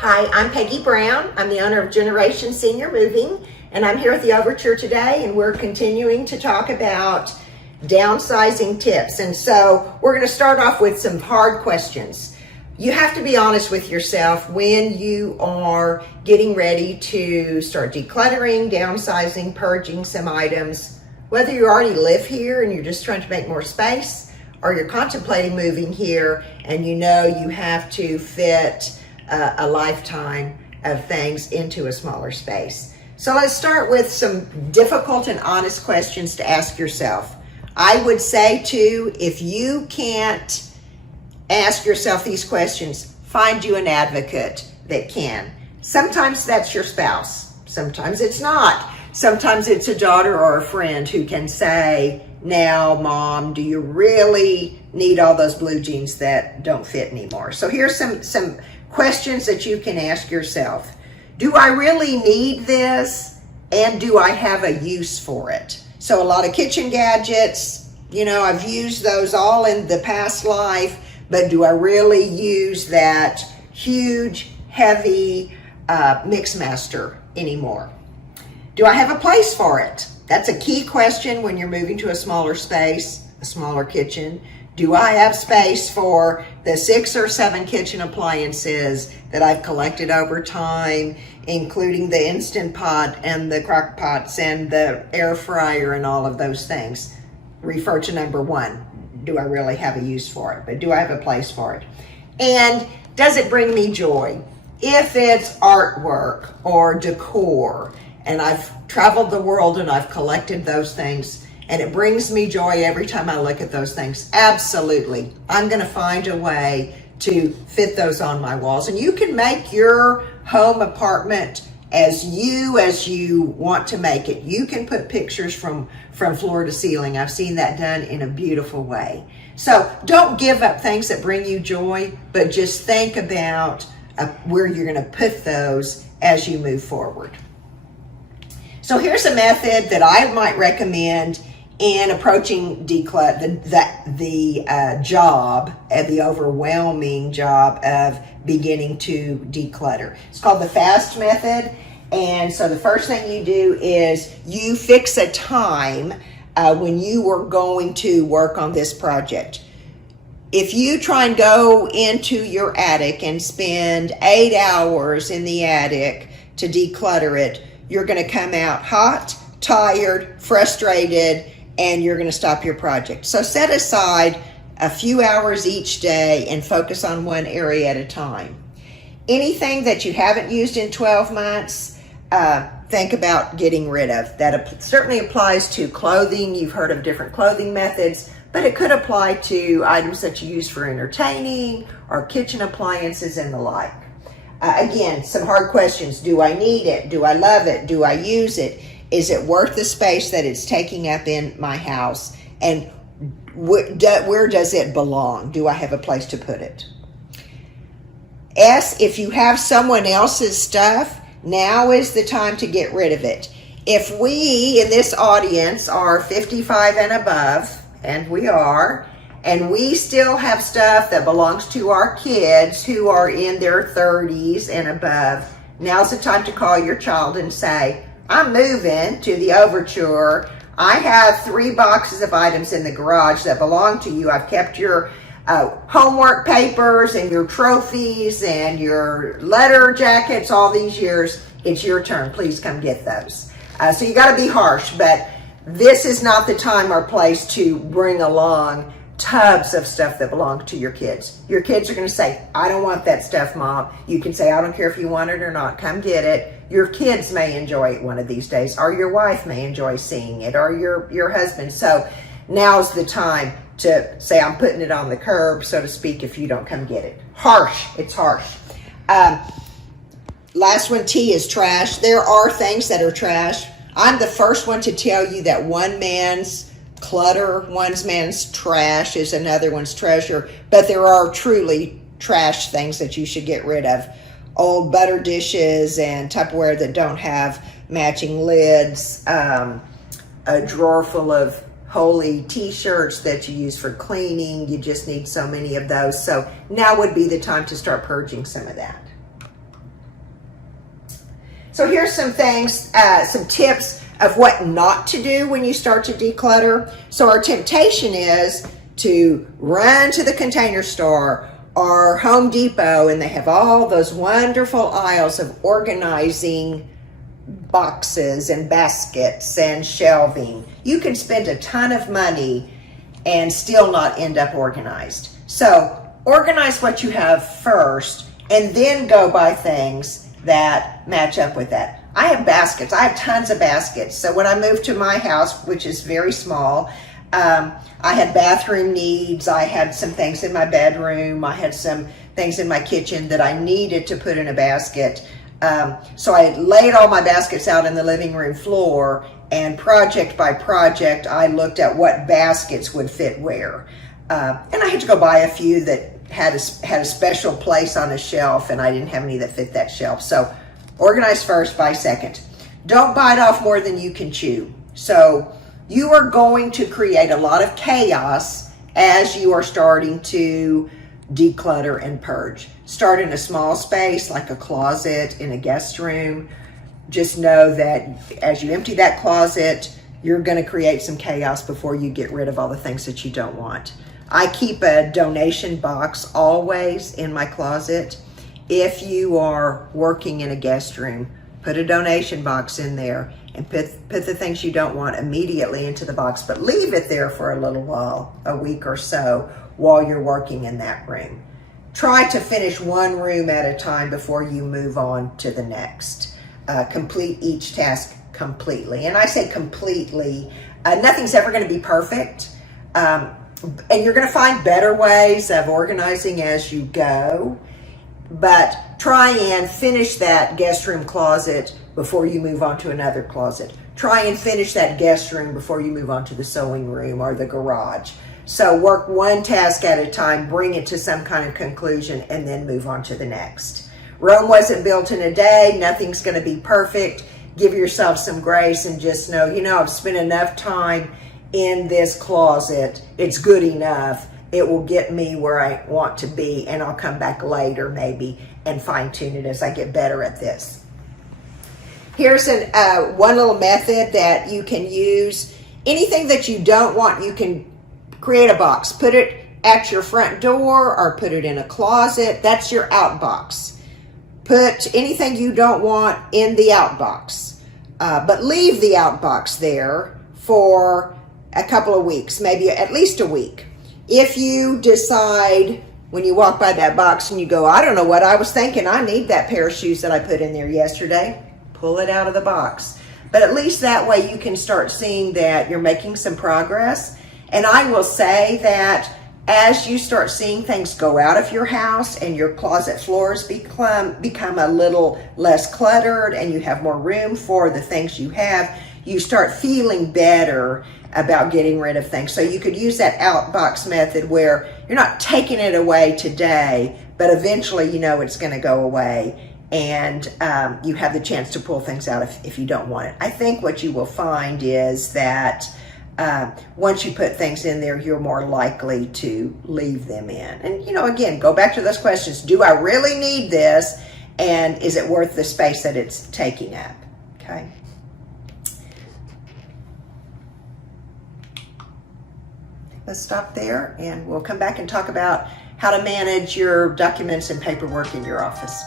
Hi, I'm Peggy Brown. I'm the owner of Generation Senior Moving, and I'm here at the Overture today, and we're continuing to talk about downsizing tips. And so we're going to start off with some hard questions. You have to be honest with yourself when you are getting ready to start decluttering, downsizing, purging some items, whether you already live here and you're just trying to make more space, or you're contemplating moving here and you know you have to fit a lifetime of things into a smaller space. So let's start with some difficult and honest questions to ask yourself. I would say too, if you can't ask yourself these questions, find you an advocate that can. Sometimes that's your spouse. Sometimes it's not. Sometimes it's a daughter or a friend who can say, now, Mom, do you really need all those blue jeans that don't fit anymore? So here's some questions that you can ask yourself. Do I really need this? And do I have a use for it? So a lot of kitchen gadgets, you know, I've used those all in the past life, but do I really use that huge, heavy Mixmaster anymore? Do I have a place for it? That's a key question when you're moving to a smaller space, a smaller kitchen. Do I have space for the 6 or 7 kitchen appliances that I've collected over time, including the Instant Pot and the crock pots and the air fryer and all of those things? Refer to number 1. Do I really have a use for it? But do I have a place for it? And does it bring me joy? If it's artwork or decor, and I've traveled the world and I've collected those things, and it brings me joy every time I look at those things, absolutely, I'm going to find a way to fit those on my walls. And you can make your home apartment as you want to make it. You can put pictures from floor to ceiling. I've seen that done in a beautiful way. So don't give up things that bring you joy, but just think about where you're going to put those as you move forward. So here's a method that I might recommend in approaching the overwhelming job of beginning to declutter. It's called the F.A.S.T method. And so the first thing you do is you fix a time when you are going to work on this project. If you try and go into your attic and spend 8 hours in the attic to declutter it, you're going to come out hot, tired, frustrated, and you're going to stop your project. So set aside a few hours each day and focus on one area at a time. Anything that you haven't used in 12 months, think about getting rid of. That certainly applies to clothing. You've heard of different clothing methods, but it could apply to items that you use for entertaining or kitchen appliances and the like. Again, some hard questions. Do I need it? Do I love it? Do I use it? Is it worth the space that it's taking up in my house? And where does it belong? Do I have a place to put it? S, if you have someone else's stuff, now is the time to get rid of it. If we in this audience are 55 and above, and we are, and we still have stuff that belongs to our kids who are in their 30s and above, now's the time to call your child and say, I'm moving to the Overture. I have 3 boxes of items in the garage that belong to you. I've kept your homework papers and your trophies and your letter jackets all these years. It's your turn. Please come get those. So you got to be harsh, but this is not the time or place to bring along tubs of stuff that belong to your kids. Your kids are going to say, I don't want that stuff, Mom. You can say, I don't care if you want it or not. Come get it. Your kids may enjoy it one of these days, or your wife may enjoy seeing it, or your husband. So now's the time to say, I'm putting it on the curb, so to speak, if you don't come get it. Harsh. It's harsh. Last one, T, is trash. There are things that are trash. I'm the first one to tell you that one man's clutter, one man's trash is another one's treasure, but there are truly trash things that you should get rid of. Old butter dishes and Tupperware that don't have matching lids, a drawer full of holy t-shirts that you use for cleaning. You just need so many of those. So now would be the time to start purging some of that. So here's some things, some tips of what not to do when you start to declutter. So our temptation is to run to the Container Store or Home Depot, and they have all those wonderful aisles of organizing boxes and baskets and shelving. You can spend a ton of money and still not end up organized. So organize what you have first and then go buy things that match up with that. I have baskets. I have tons of baskets. So when I moved to my house, which is very small, I had bathroom needs. I had some things in my bedroom. I had some things in my kitchen that I needed to put in a basket. So I laid all my baskets out in the living room floor, and project by project, I looked at what baskets would fit where. And I had to go buy a few that had a special place on a shelf, and I didn't have any that fit that shelf. So organize first, buy second. Don't bite off more than you can chew. So you are going to create a lot of chaos as you are starting to declutter and purge. Start in a small space like a closet in a guest room. Just know that as you empty that closet, you're going to create some chaos before you get rid of all the things that you don't want. I keep a donation box always in my closet. If you are working in a guest room, put a donation box in there and put the things you don't want immediately into the box, but leave it there for a little while, a week or so, while you're working in that room. Try to finish one room at a time before you move on to the next. Complete each task completely. And I say completely, nothing's ever going to be perfect. And you're going to find better ways of organizing as you go. But try and finish that guest room closet before you move on to another closet. Try and finish that guest room before you move on to the sewing room or the garage. So work one task at a time, bring it to some kind of conclusion, and then move on to the next. Rome wasn't built in a day. Nothing's going to be perfect. Give yourself some grace and just know, I've spent enough time in this closet. It's good enough. It will get me where I want to be, and I'll come back later maybe and fine tune it as I get better at this. Here's one little method that you can use. Anything that you don't want, you can create a box. Put it at your front door or put it in a closet. That's your outbox. Put anything you don't want in the outbox, but leave the outbox there for a couple of weeks, maybe at least a week. If you decide when you walk by that box and you go, I don't know what I was thinking, I need that pair of shoes that I put in there yesterday, pull it out of the box. But at least that way you can start seeing that you're making some progress. And I will say that as you start seeing things go out of your house and your closet floors become a little less cluttered and you have more room for the things you have, you start feeling better about getting rid of things. So you could use that Outbox method where you're not taking it away today, but eventually it's going to go away, and you have the chance to pull things out if you don't want it. I think what you will find is that once you put things in there, you're more likely to leave them in. And, again, go back to those questions. Do I really need this? And is it worth the space that it's taking up? Okay. Let's stop there, and we'll come back and talk about how to manage your documents and paperwork in your office.